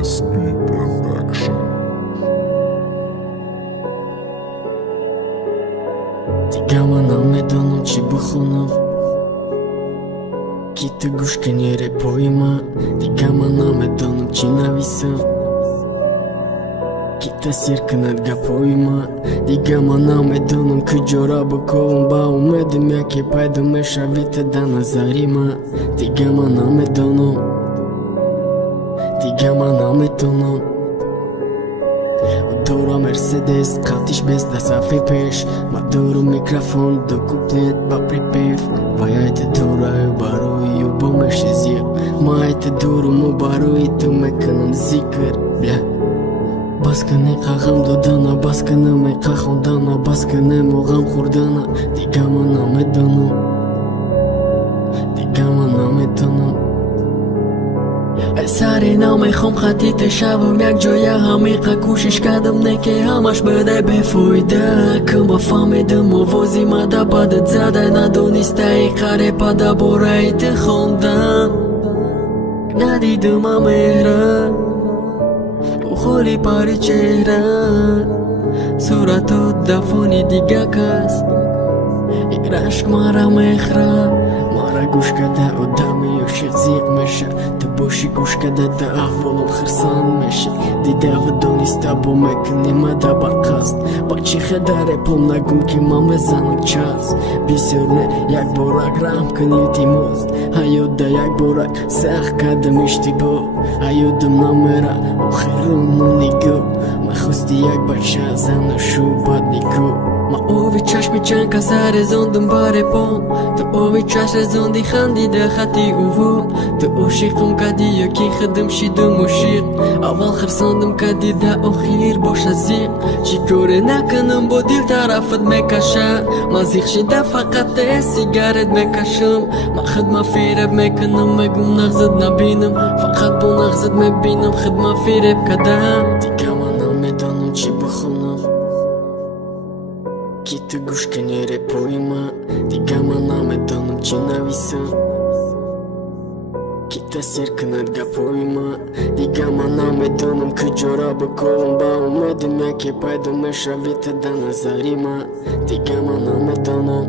SB Production. دیگه من نمیدونم چی بخونم کی تو گوش کنی رپای من دیگه من نمیدونم چی نویسم کی تاثیر کند گپای من دیگه من نمیدونم کجا را بکنم با اومدم یکی پیدا میشوید در نظری من دیگه من نمیدونم دورا مرسدس قاتش بس ده صفحه پیش ما دورو میکروفون دو کوپلت با پریپیف وایت دورای باروی و بومش زیب مایت دورو مو باروی تو مکنم ذکر بس کنی قاقم دادانا بس کنم قاقوندانا بس کنم و غم خوردانا دیگه من نمیدونم سری نمیخوام خطیت شوم یک جای عمیق کوشش کردم نه که همش بده بفایده که با فهمیدم موازی مده بدت زده ندونسته ای قره پده برایت خوندم ندیدم مهره و خالی پاری چهره صورتو دفونی دیگه کس رشک مارا میخره مارا گوش کده و دمی و شزیق میشه تو باشی گوش کده ده احوالم خرسان میشه دیده و دونسته با مکنی مده برقصد با چی خداره پل نگم که ما مزنم چاز بیسیار نه یک بارک رحم کنی تیموز حیات ده یک بارک سخ کدم اشتباه حیاتم نمیره و خیرون نگو مخواستی یک بچه زن و شو باد نگو ما اوی چشمی چند کسر رزوندم باره پام تو اوی چشم رزوندی خندیده خطی اوو تو عشقم کدی یکی خدم شیدم و شیق اول خرساندم کدی ده اخیر باش زیق چی کاره نکنم با دیل طرفت میکشه ما زیخ شده فقط سیگارت میکشم ما خدمه فیرب میکنم مگم نغزت نبینم فقط با نغزت میبینم خدمه فیرب کدم دیگه من نمیدونم چی بخونم کی تو گوش کنی رپای من دیگه من نمیدونم چی نویسم کی تاثیر کند گپای من دیگه من نمیدونم کجا را بکنم با اومدم یکی پیدا میشوید در نظری من دیگه من نمیدونم